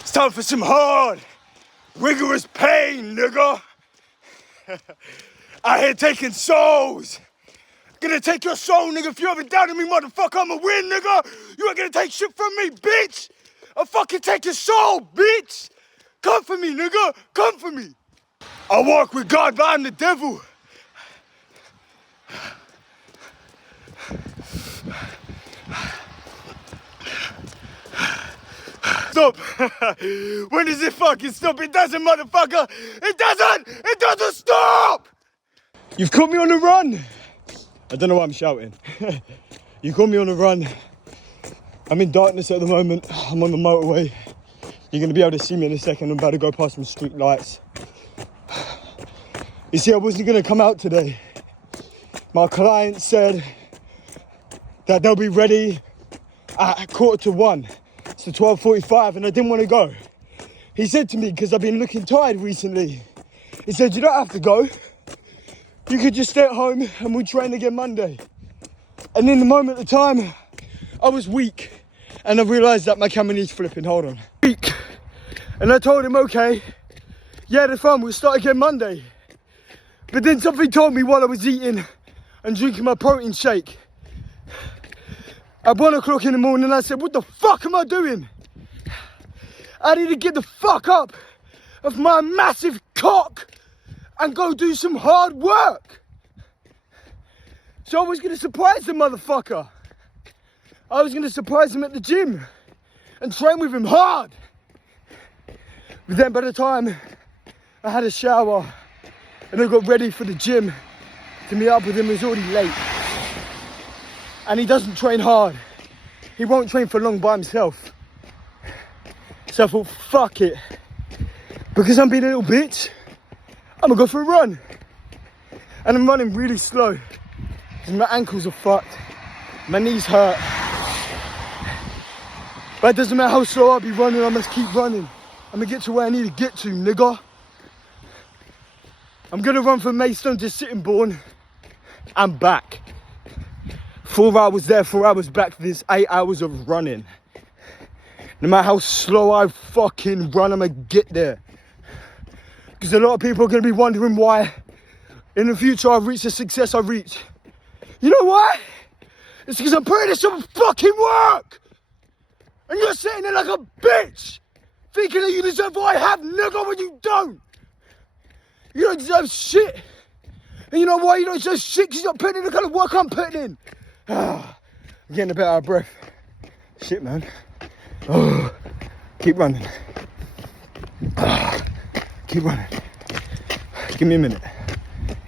It's time for some hard, rigorous pain, nigga. I here taking souls. Gonna take your soul, nigga. If you ever doubted me, motherfucker, I'ma win, nigga. You ain't gonna take shit from me, bitch. I'll fucking take your soul, bitch. Come for me, nigga. Come for me. I walk with God, but I'm the devil. Stop. When does it fucking stop? It doesn't, motherfucker. It doesn't. It doesn't stop. You've caught me on the run. I don't know why I'm shouting. You caught me on the run. I'm in darkness at the moment. I'm on the motorway. You're gonna be able to see me in a second. I'm about to go past some street lights. You see, I wasn't gonna come out today. My client said that they'll be ready at 1:45. It's 12:45 and I didn't want to go. He said to me, because I've been looking tired recently, he said, you don't have to go. You could just stay at home and we'll train again Monday. And in the moment of time, I was weak. And I realised that my camera needs flipping, hold on. Weak. And I told him, okay, yeah, that's fine, we'll start again Monday. But then something told me while I was eating and drinking my protein shake. At 1 o'clock in the morning, I said, what the fuck am I doing? I need to get the fuck up of my massive cock and go do some hard work. So I was gonna surprise the motherfucker. I was gonna surprise him at the gym and train with him hard. But then by the time I had a shower and I got ready for the gym to meet up with him, it was already late. And he doesn't train hard. He won't train for long by himself. So I thought, fuck it. Because I'm being a little bitch, I'm gonna go for a run. And I'm running really slow. Because my ankles are fucked. My knees hurt. But it doesn't matter how slow I'll be running, I must keep running. I'm gonna get to where I need to get to, nigga. I'm gonna run from Maidstone to Sittingbourne and back. 4 hours there, 4 hours back. This 8 hours of running. No matter how slow I fucking run, I'm gonna get there. Because a lot of people are gonna be wondering why in the future I've reached the success I've reached. You know why? It's because I'm putting in some fucking work. And you're sitting there like a bitch, thinking that you deserve what I have, nigga, when you don't. You don't deserve shit. And you know why you don't deserve shit? Because you're not putting in the kind of work I'm putting in. I'm getting a bit out of breath. Shit, man. Oh, keep running. Keep running. Give me a minute.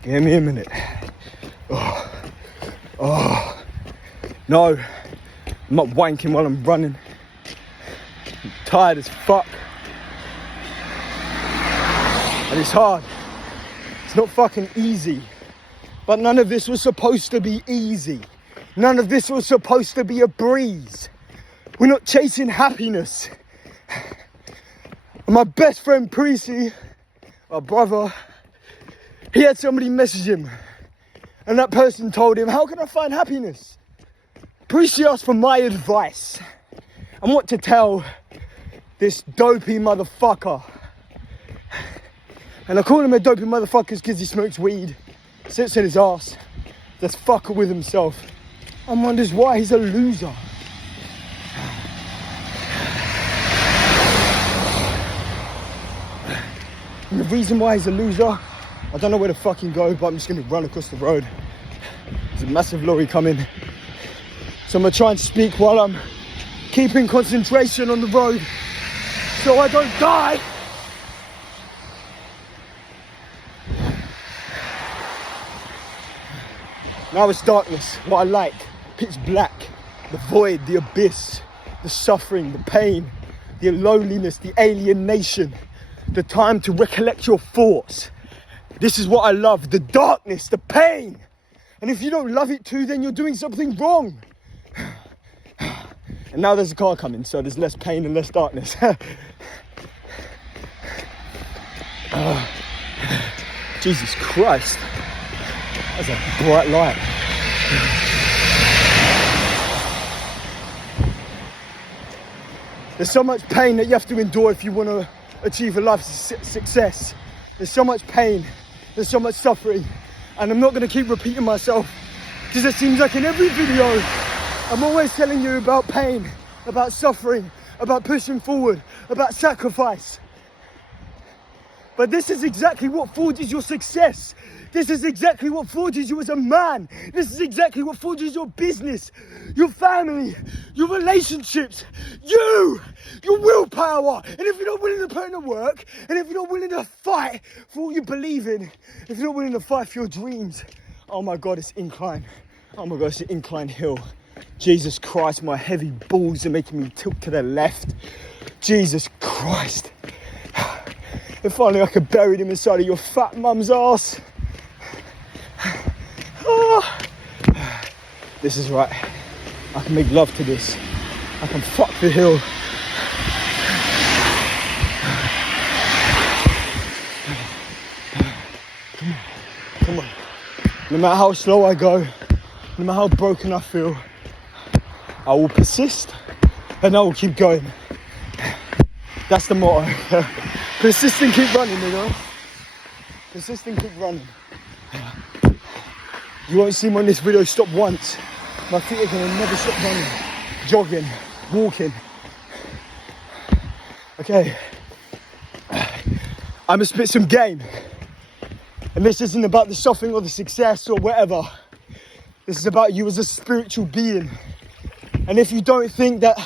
Give me a minute. Oh. No. I'm not wanking while I'm running. I'm tired as fuck. And it's hard. It's not fucking easy. But none of this was supposed to be easy. None of this was supposed to be a breeze. We're not chasing happiness. And my best friend Precy, my brother, he had somebody message him. And that person told him, how can I find happiness? Precy asked for my advice and what to tell this dopey motherfucker. And I call him a dopey motherfucker because he smokes weed, sits in his ass, just fucking with himself, and wonders why he's a loser. And the reason why he's a loser, I don't know where to fucking go, but I'm just gonna run across the road. There's a massive lorry coming. So I'm gonna try and speak while I'm keeping concentration on the road so I don't die. Now it's darkness, what I like, pitch black, the void, the abyss, the suffering, the pain, the loneliness, the alienation, the time to recollect your thoughts. This is what I love, the darkness, the pain. And if you don't love it too, then you're doing something wrong. And now there's a car coming, so there's less pain and less darkness. Jesus Christ. That's a bright light. There's so much pain that you have to endure if you want to achieve a life success. There's so much pain, there's so much suffering, and I'm not going to keep repeating myself, because it seems like in every video I'm always telling you about pain, about suffering, about pushing forward, about sacrifice. But this is exactly what forges your success. This is exactly what forges you as a man. This is exactly what forges your business, your family, your relationships, your willpower. And if you're not willing to put in the work, and if you're not willing to fight for what you believe in, if you're not willing to fight for your dreams, oh my God, it's incline. Oh my God, it's an incline hill. Jesus Christ, my heavy balls are making me tilt to the left. Jesus Christ. If only I could bury them inside of your fat mum's ass. Oh. This is right. I can make love to this. I can fuck the hill. Come on. No matter how slow I go, no matter how broken I feel, I will persist and I will keep going. That's the motto. Persist and keep running, you know. Persist and keep running. You won't see me on this video stop once. My feet are gonna never stop running, jogging, walking. Okay. I'ma spit some game. And this isn't about the suffering or the success or whatever. This is about you as a spiritual being. And if you don't think that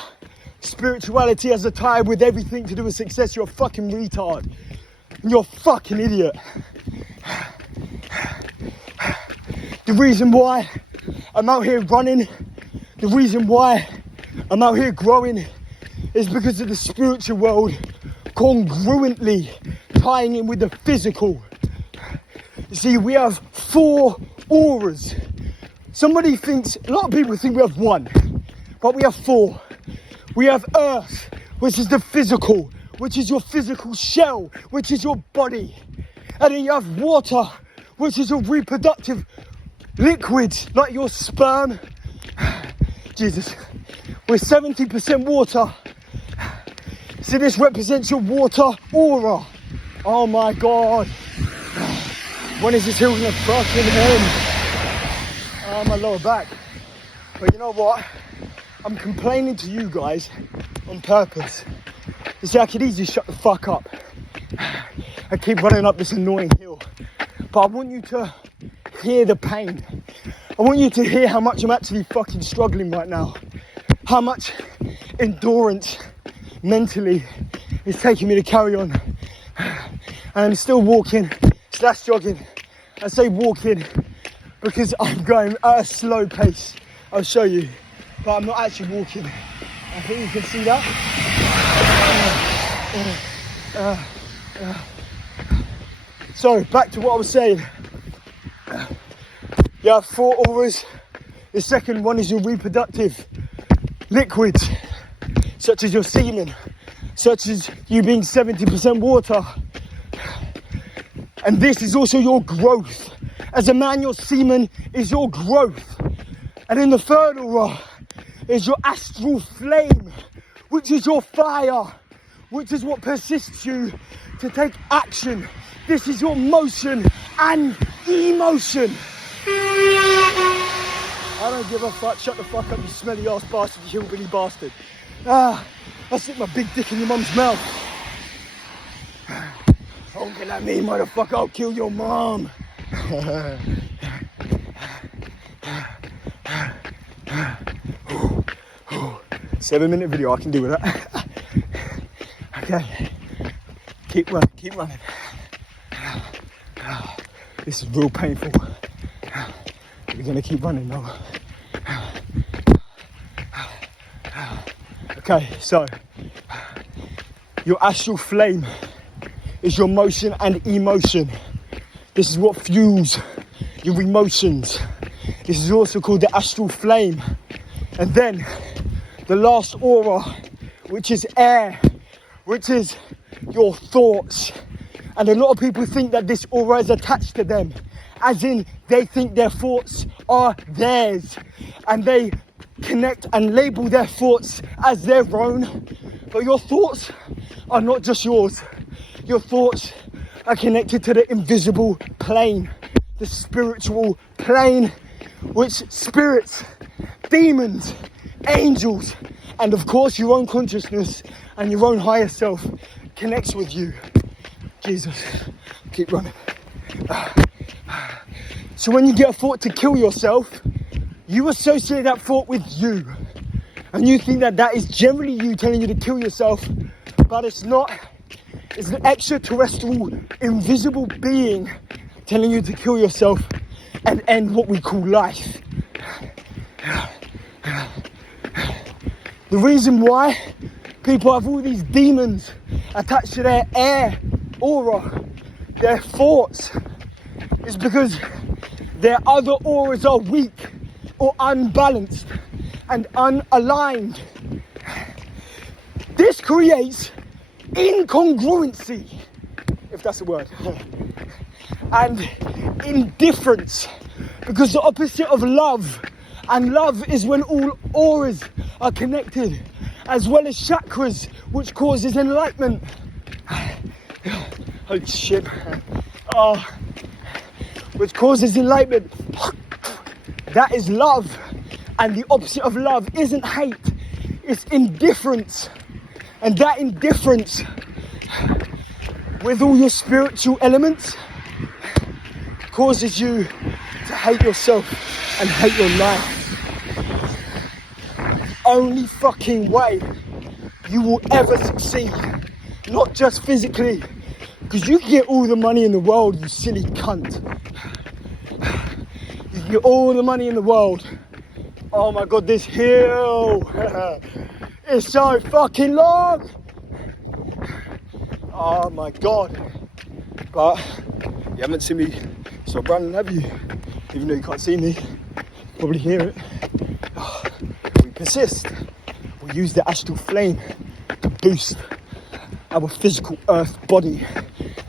spirituality has a tie with everything to do with success, you're a fucking retard. And you're a fucking idiot. The reason why I'm out here running, the reason why I'm out here growing is because of the spiritual world congruently tying in with the physical. You see, we have 4 auras. A lot of people think we have 1, but we have 4. We have earth, which is the physical, which is your physical shell, which is your body. And then you have water, which is your reproductive liquid, like your sperm. Jesus, we're 70% water. So this represents your water aura. Oh my God. When is this hill gonna fucking end? Oh, my lower back. But you know what? I'm complaining to you guys on purpose. You see, I could easily shut the fuck up. I keep running up this annoying hill. But I want you to hear the pain. I want you to hear how much I'm actually fucking struggling right now. How much endurance mentally is taking me to carry on. And I'm still walking / jogging. I say walking because I'm going at a slow pace. I'll show you. But I'm not actually walking. I think you can see that. So, back to what I was saying. You have 4 auras. The second one is your reproductive liquids, such as your semen, such as you being 70% water. And this is also your growth. As a man, your semen is your growth. And in the third aura is your astral flame, which is your fire, which is what persists you to take action. This is your motion and emotion. I don't give a fuck. Shut the fuck up, you smelly ass bastard, you hillbilly bastard. I stick my big dick in your mum's mouth. Honking at me, motherfucker, I'll kill your mom. 7-minute video, I can do with that. Okay, keep running. This is real painful. We're gonna keep running though. Okay, so your astral flame is your motion and emotion. This is what fuels your emotions. This is also called the astral flame. And then the last aura, which is air, which is your thoughts. And a lot of people think that this aura is attached to them, as in they think their thoughts are theirs, and they connect and label their thoughts as their own. But your thoughts are not just yours. Your thoughts are connected to the invisible plane, the spiritual plane, which spirits, demons, angels, and of course your own consciousness and your own higher self connects with you. Jesus, keep running. So when you get a thought to kill yourself, you associate that thought with you. And you think that that is generally you telling you to kill yourself, but it's not. It's an extraterrestrial, invisible being telling you to kill yourself and end what we call life. The reason why people have all these demons attached to their air, aura, their thoughts, is because their other auras are weak or unbalanced and unaligned. This creates incongruency, if that's a word, and indifference, because the opposite of love, and love is when all auras are connected, as well as chakras, which causes enlightenment. Oh shit. Which causes enlightenment. That is love, and the opposite of love isn't hate, it's indifference. And that indifference, with all your spiritual elements, causes you to hate yourself and hate your life. Only fucking way you will ever succeed, not just physically, because you can get all the money in the world, you silly cunt. You can get all the money in the world. Oh my God, this hill. It's so fucking long. Oh my God. But you haven't seen me stop running, have you? Even though you can't see me, probably hear it. We persist. We use the astral flame to boost our physical earth body.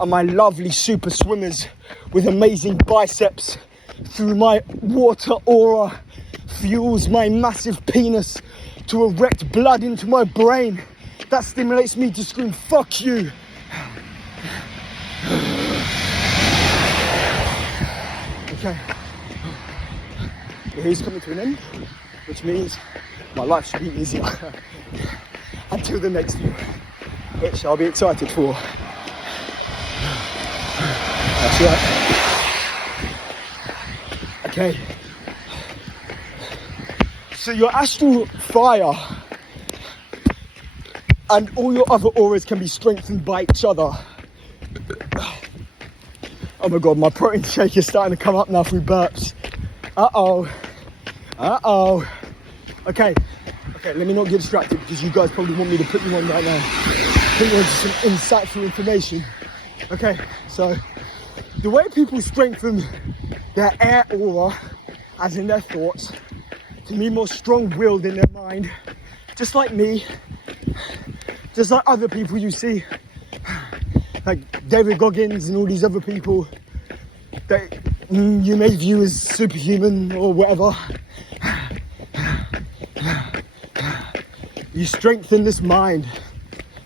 And my lovely super swimmers with amazing biceps through my water aura fuels my massive penis to erect blood into my brain. That stimulates me to scream, fuck you. Okay. The year's coming to an end, which means my life should be easier. Until the next year, which I'll be excited for. That's right. Okay. So your astral fire and all your other auras can be strengthened by each other. Oh my God, my protein shake is starting to come up now through burps. Uh-oh. Okay, let me not get distracted because you guys probably want me to put you on right now. Put you on some insightful information. Okay, so the way people strengthen their air aura, as in their thoughts, to be more strong-willed in their mind, just like me, just like other people you see, like David Goggins and all these other people that you may view as superhuman or whatever. You strengthen this mind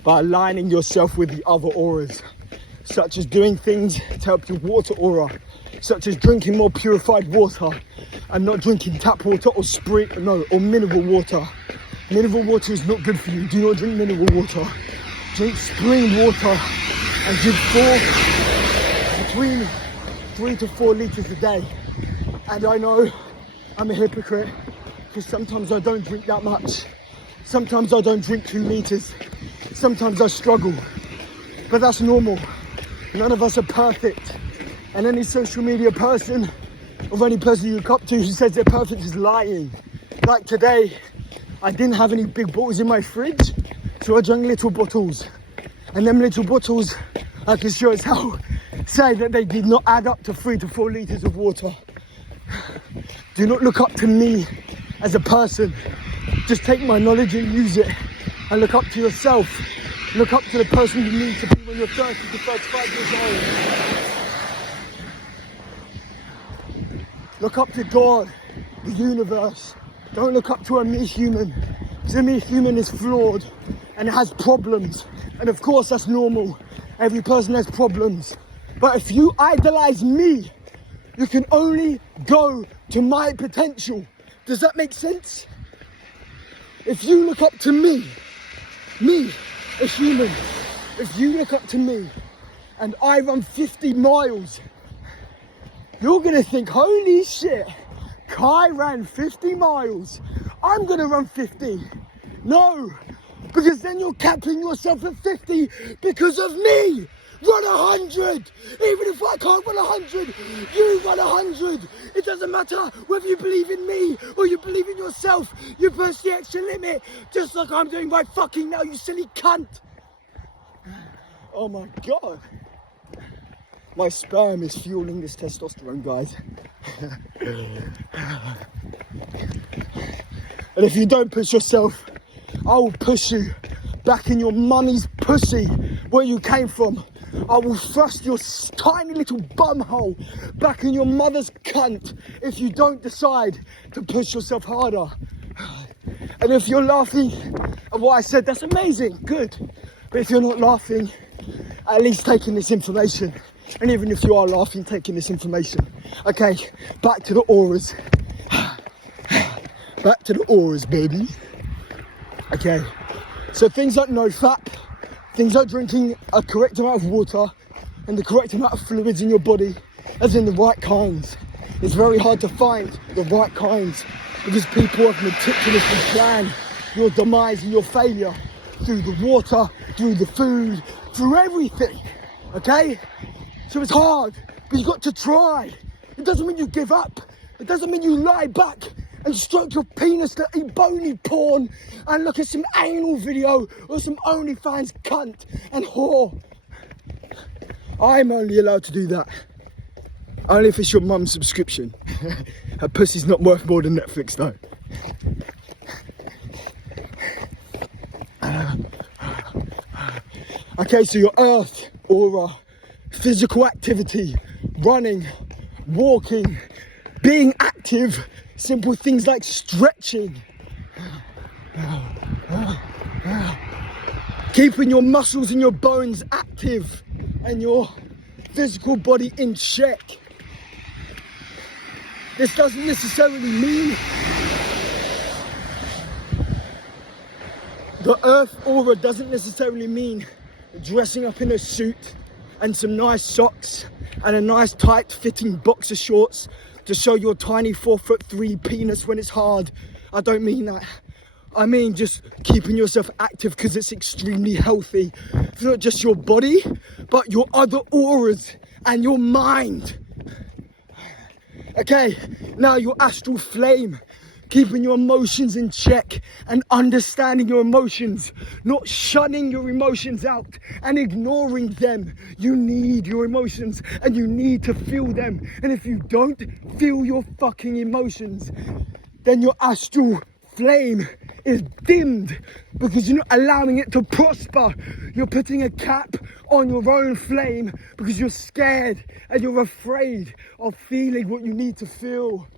by aligning yourself with the other auras, such as doing things to help your water aura, such as drinking more purified water and not drinking tap water or mineral water. Mineral water is not good for you. Do not drink mineral water. Drink spring water and drink between 3 to 4 litres a day. And I know I'm a hypocrite because sometimes I don't drink that much. Sometimes I don't drink 2 litres. Sometimes I struggle. But that's normal. None of us are perfect. And any social media person or any person you look up to who says they're perfect is lying. Like today, I didn't have any big bottles in my fridge, so I drank little bottles. And them little bottles, I can sure as hell say that they did not add up to 3 to 4 litres of water. Do not look up to me as a person. Just take my knowledge and use it. And look up to yourself. Look up to the person you need to be when you're 30 to 35 years old. Look up to God, the universe. Don't look up to a mere human. Because a mere human is flawed and has problems. And of course that's normal. Every person has problems. But if you idolize me, you can only go to my potential. Does that make sense? If you look up to me, a human, if you look up to me and I run 50 miles, you're gonna think, holy shit, Kai ran 50 miles. I'm gonna run 50. No, because then you're capping yourself at 50 because of me. Run 100. Even if I can't run 100, you run 100. It doesn't matter whether you believe in me or you believe in yourself. You push the extra limit, just like I'm doing right fucking now, you silly cunt. Oh my God. My sperm is fueling this testosterone, guys. And if you don't push yourself, I will push you back in your mummy's pussy where you came from. I will thrust your tiny little bum hole back in your mother's cunt if you don't decide to push yourself harder. And if you're laughing at what I said, that's amazing, good. But if you're not laughing, at least taking this information. And even if you are laughing, taking this information. Okay, back to the auras. Back to the auras, baby. Okay, so things like NoFap, things like drinking a correct amount of water and the correct amount of fluids in your body, as in the right kinds. It's very hard to find the right kinds because people have meticulously planned your demise and your failure through the water, through the food, through everything, okay? So it's hard, but you've got to try. It doesn't mean you give up. It doesn't mean you lie back and stroke your penis to eat bony porn and look at some anal video or some OnlyFans cunt and whore. I'm only allowed to do that. Only if it's your mum's subscription. Her pussy's not worth more than Netflix though. Okay, so your earth aura, physical activity, running, walking, being active, simple things like stretching, keeping your muscles and your bones active and your physical body in check. This doesn't necessarily mean the earth aura doesn't necessarily mean dressing up in a suit and some nice socks and a nice tight fitting boxer shorts to show your tiny 4'3" penis when it's hard. I don't mean that. I mean just keeping yourself active because it's extremely healthy for not just your body, but your other auras and your mind. Okay, now your astral flame, keeping your emotions in check and understanding your emotions, not shunning your emotions out and ignoring them. You need your emotions and you need to feel them. And if you don't feel your fucking emotions, then your astral flame is dimmed because you're not allowing it to prosper. You're putting a cap on your own flame because you're scared and you're afraid of feeling what you need to feel.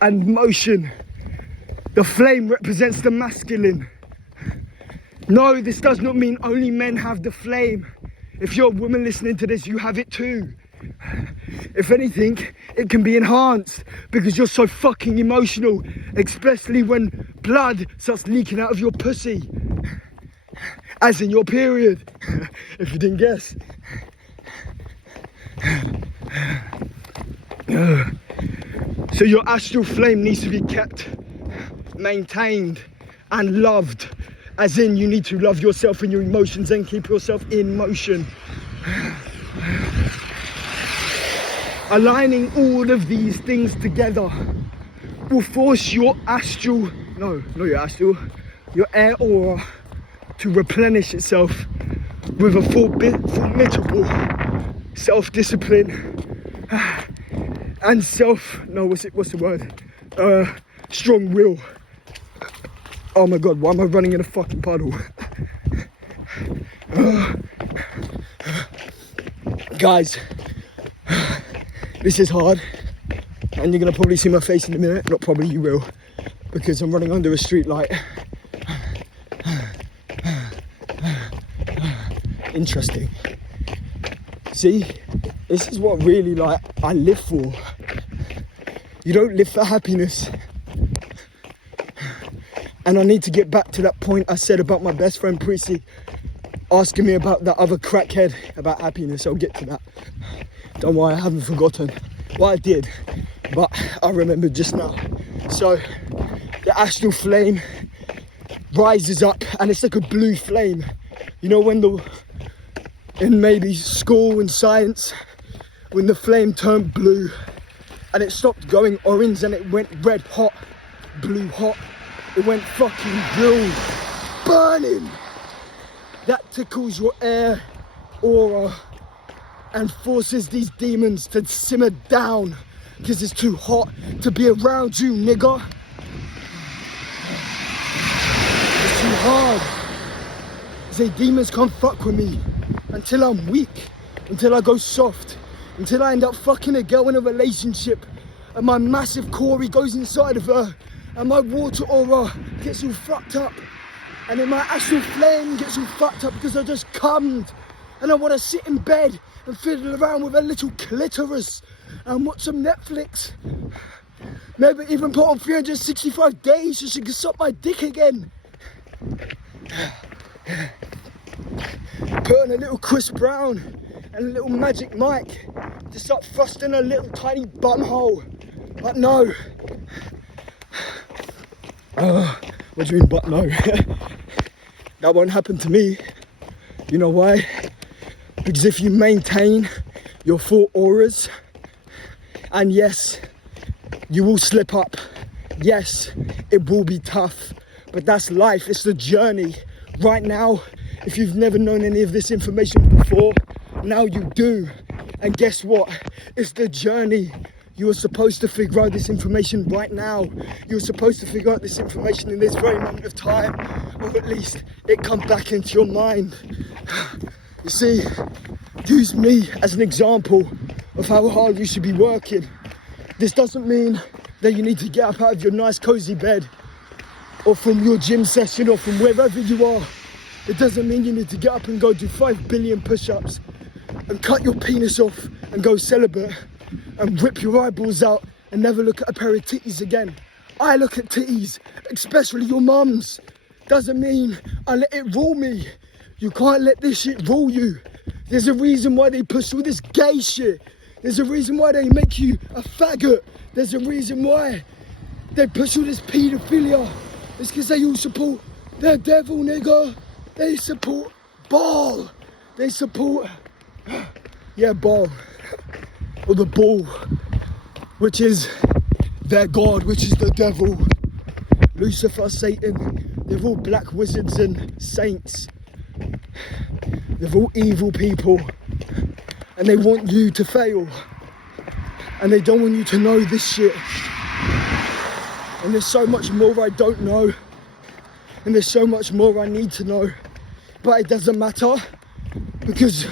And motion. The flame represents the masculine. No, this does not mean only men have the flame. If you're a woman listening to this, you have it too. If anything, it can be enhanced because you're so fucking emotional, especially when blood starts leaking out of your pussy. As in your period, if you didn't guess. So your astral flame needs to be kept, maintained and loved. As in, you need to love yourself and your emotions and keep yourself in motion. Aligning all of these things together will force your astral, your air aura to replenish itself with a formidable self-discipline and strong will. Oh my God, why am I running in a fucking puddle? Guys, This is hard. And you're gonna probably see my face in a minute. Not probably, you will. Because I'm running under a street light. Interesting. See, this is what really like I live for. You don't live for happiness. And I need to get back to that point I said about my best friend Prissy asking me about that other crackhead about happiness. I'll get to that. Don't worry, I haven't forgotten. Well, I did, but I remembered just now. So the astral flame rises up and it's like a blue flame. You know when in maybe school and science, when the flame turned blue and it stopped going orange and it went red hot, blue hot, it went fucking blue, burning. That tickles your air aura and forces these demons to simmer down because it's too hot to be around you, nigga. It's too hard. Say demons can't fuck with me until I'm weak, until I go soft, until I end up fucking a girl in a relationship and my massive Corey goes inside of her and my water aura gets all fucked up and then my astral flame gets all fucked up because I just cummed and I want to sit in bed and fiddle around with a little clitoris and watch some Netflix. Maybe even put on 365 days so she can suck my dick again. Put on a little Chris Brown and a little Magic Mike to start thrusting a little tiny bumhole. But no. What do you mean, but no? That won't happen to me. You know why? Because if you maintain your 4 auras, and yes, you will slip up. Yes, it will be tough, but that's life. It's the journey. Right now, if you've never known any of this information before, now you do. And guess what? It's the journey. You are supposed to figure out this information right now. You're supposed to figure out this information in this very moment of time, or at least it comes back into your mind. You see, use me as an example of how hard you should be working. This doesn't mean that you need to get up out of your nice cozy bed or from your gym session or from wherever you are. It doesn't mean you need to get up and go do 5 billion push-ups and cut your penis off and go celibate and rip your eyeballs out and never look at a pair of titties again. I look at titties, especially your mum's. Doesn't mean I let it rule me. You can't let this shit rule you. There's a reason why they push all this gay shit. There's a reason why they make you a faggot. There's a reason why they push all this paedophilia. It's because they all support the devil, nigga. They support ball. They support, yeah, ball. Or the bull, which is their god, which is the devil. Lucifer, Satan, they're all black wizards and saints. They're all evil people. And they want you to fail. And they don't want you to know this shit. And there's so much more I don't know. And there's so much more I need to know. But it doesn't matter. Because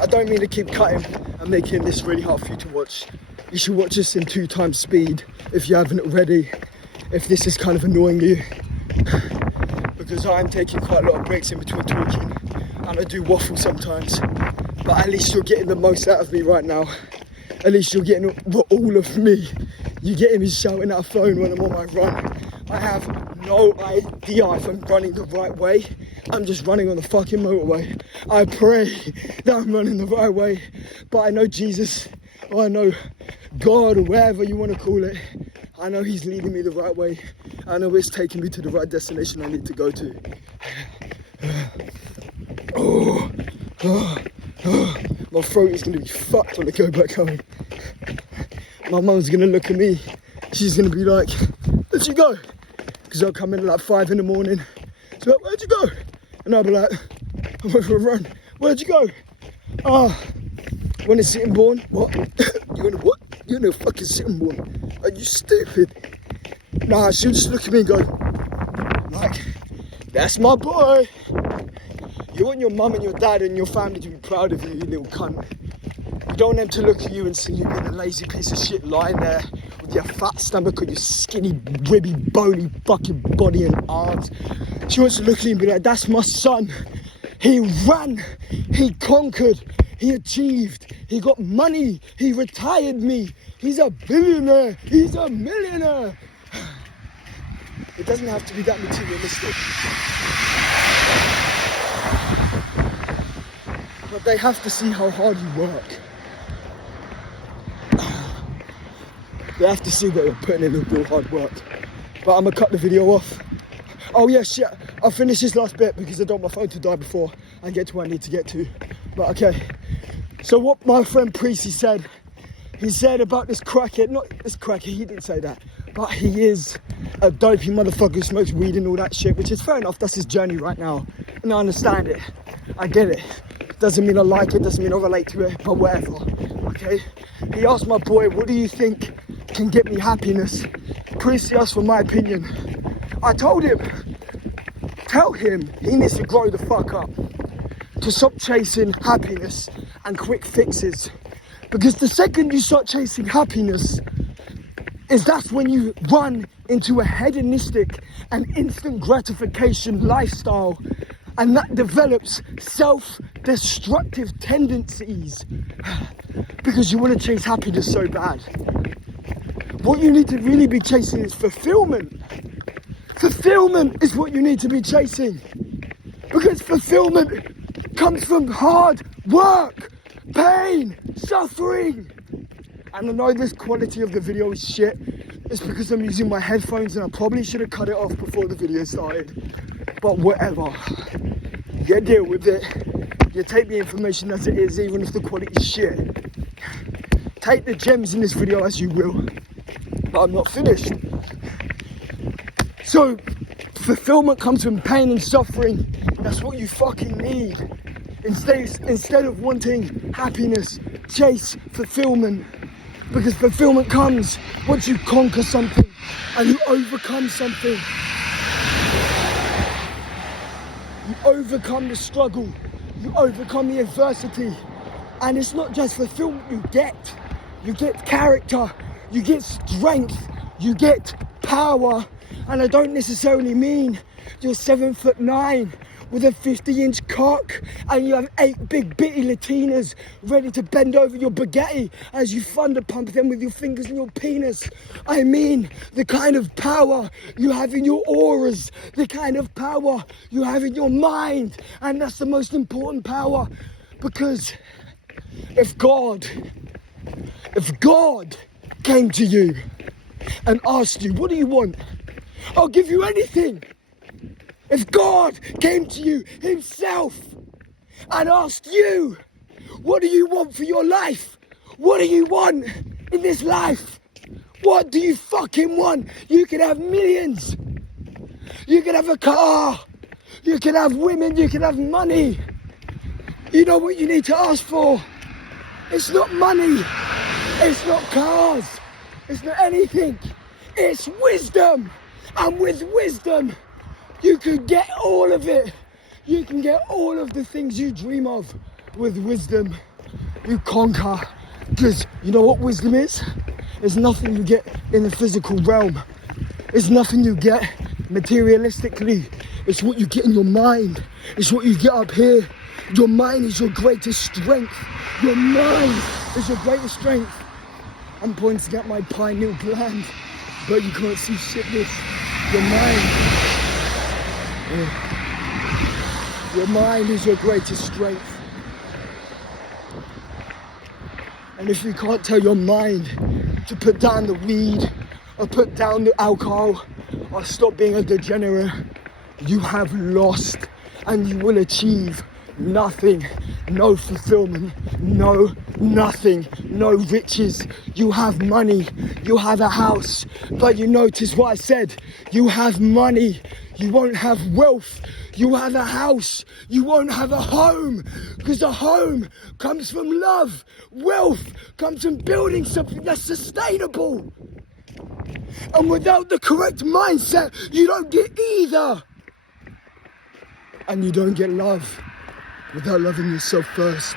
I don't mean to keep cutting and making this really hard for you to watch. You should watch this in 2 times speed if you haven't already. If this is kind of annoying you. Because I'm taking quite a lot of breaks in between talking. And I do waffle sometimes. But at least you're getting the most out of me right now. At least you're getting all of me. You're getting me shouting at a phone when I'm on my run. I have no idea if I'm running the right way. I'm just running on the fucking motorway. I pray that I'm running the right way. But I know Jesus, or I know God, or whatever you want to call it. I know he's leading me the right way. I know it's taking me to the right destination I need to go to. My throat is going to be fucked when I go back home. My mum's going to look at me. She's going to be like, where'd you go? Because I'll come in at like 5 in the morning. She's like, where'd you go? And I'll be like, I went for a run. Where'd you go? When it's sitting born. What? You want to what? You're no fucking sitting born. Are you stupid? Nah, she'll just look at me and go, like, that's my boy. You want your mum and your dad and your family to be proud of you, you little cunt. You don't want them to look at you and see you being a lazy piece of shit lying there with your fat stomach or your skinny, ribby, bony fucking body and arms. She wants to look at you and be like, that's my son. He ran, he conquered, he achieved, he got money, he retired me, he's a billionaire, he's a millionaire. It doesn't have to be that materialistic. But they have to see how hard you work. They have to see that you're putting in a real hard work. But I'm gonna cut the video off. Oh yeah, shit, I'll finish this last bit because I don't want my phone to die before I get to where I need to get to. But okay, so what my friend Precy said, he said about this crackhead, not this crackhead, he didn't say that, but he is a dopey motherfucker who smokes weed and all that shit, which is fair enough, that's his journey right now. And I understand it, I get it. Doesn't mean I like it, doesn't mean I relate to it, but whatever, okay? He asked my boy, what do you think can get me happiness? Precy asked for my opinion. I told him, tell him he needs to grow the fuck up, to stop chasing happiness and quick fixes. Because the second you start chasing happiness, that's when you run into a hedonistic and instant gratification lifestyle, and that develops self-destructive tendencies because you want to chase happiness so bad. What you need to really be chasing is fulfillment. Fulfillment is what you need to be chasing, because fulfillment comes from hard work, pain, suffering. And I know this quality of the video is shit. It's because I'm using my headphones and I probably should have cut it off before the video started. But whatever, you deal with it. You take the information as it is, even if the quality is shit. Take the gems in this video as you will, but I'm not finished. So, fulfillment comes from pain and suffering. That's what you fucking need. Instead of wanting happiness, chase fulfillment. Because fulfillment comes once you conquer something and you overcome something. You overcome the struggle, you overcome the adversity. And it's not just fulfillment you get character, you get strength, you get power. And I don't necessarily mean you're 7'9" with a 50-inch cock and you have 8 big bitty Latinas ready to bend over your baguette as you thunder pump them with your fingers and your penis. I mean the kind of power you have in your auras, the kind of power you have in your mind, and that's the most important power. Because if God came to you and asked you, what do you want? I'll give you anything. If God came to you himself and asked you, what do you want for your life? What do you want in this life? What do you fucking want? You can have millions. You can have a car. You can have women. You can have money. You know what you need to ask for? It's not money. It's not cars. It's not anything. It's wisdom. And with wisdom, you can get all of it. You can get all of the things you dream of. With wisdom, you conquer. Because you know what wisdom is? It's nothing you get in the physical realm. It's nothing you get materialistically. It's what you get in your mind. It's what you get up here. Your mind is your greatest strength. Your mind is your greatest strength. I'm pointing at my pineal gland, but you can't see shit this. Your mind. Your mind is your greatest strength. And if you can't tell your mind to put down the weed, or put down the alcohol, or stop being a degenerate, you have lost, and you will achieve nothing. No fulfillment, no nothing, no riches. You have money, you have a house, but you notice what I said, you have money, you won't have wealth. You have a house, you won't have a home, because a home comes from love. Wealth comes from building something that's sustainable. And without the correct mindset, you don't get either. And you don't get love without loving yourself first.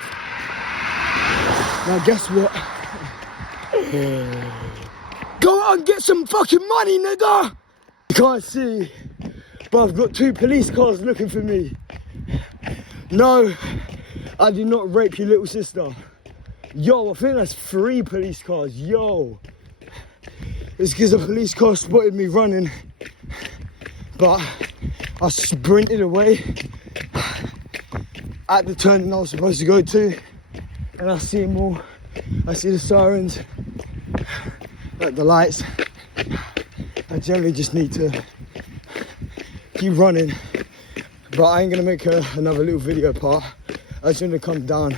Now guess what? Go out and get some fucking money, nigga! You can't see, but I've got 2 police cars looking for me. No, I did not rape your little sister. Yo, I think that's 3 police cars, yo. It's because a police car spotted me running, but I sprinted away at the turn I was supposed to go to, and I see them all. I see the sirens, like the lights. I generally just need to keep running, but I ain't gonna make another little video part. I just want to come down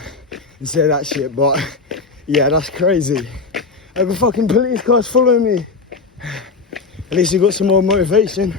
and say that shit, but yeah, that's crazy. I got fucking police cars following me. At least you got some more motivation.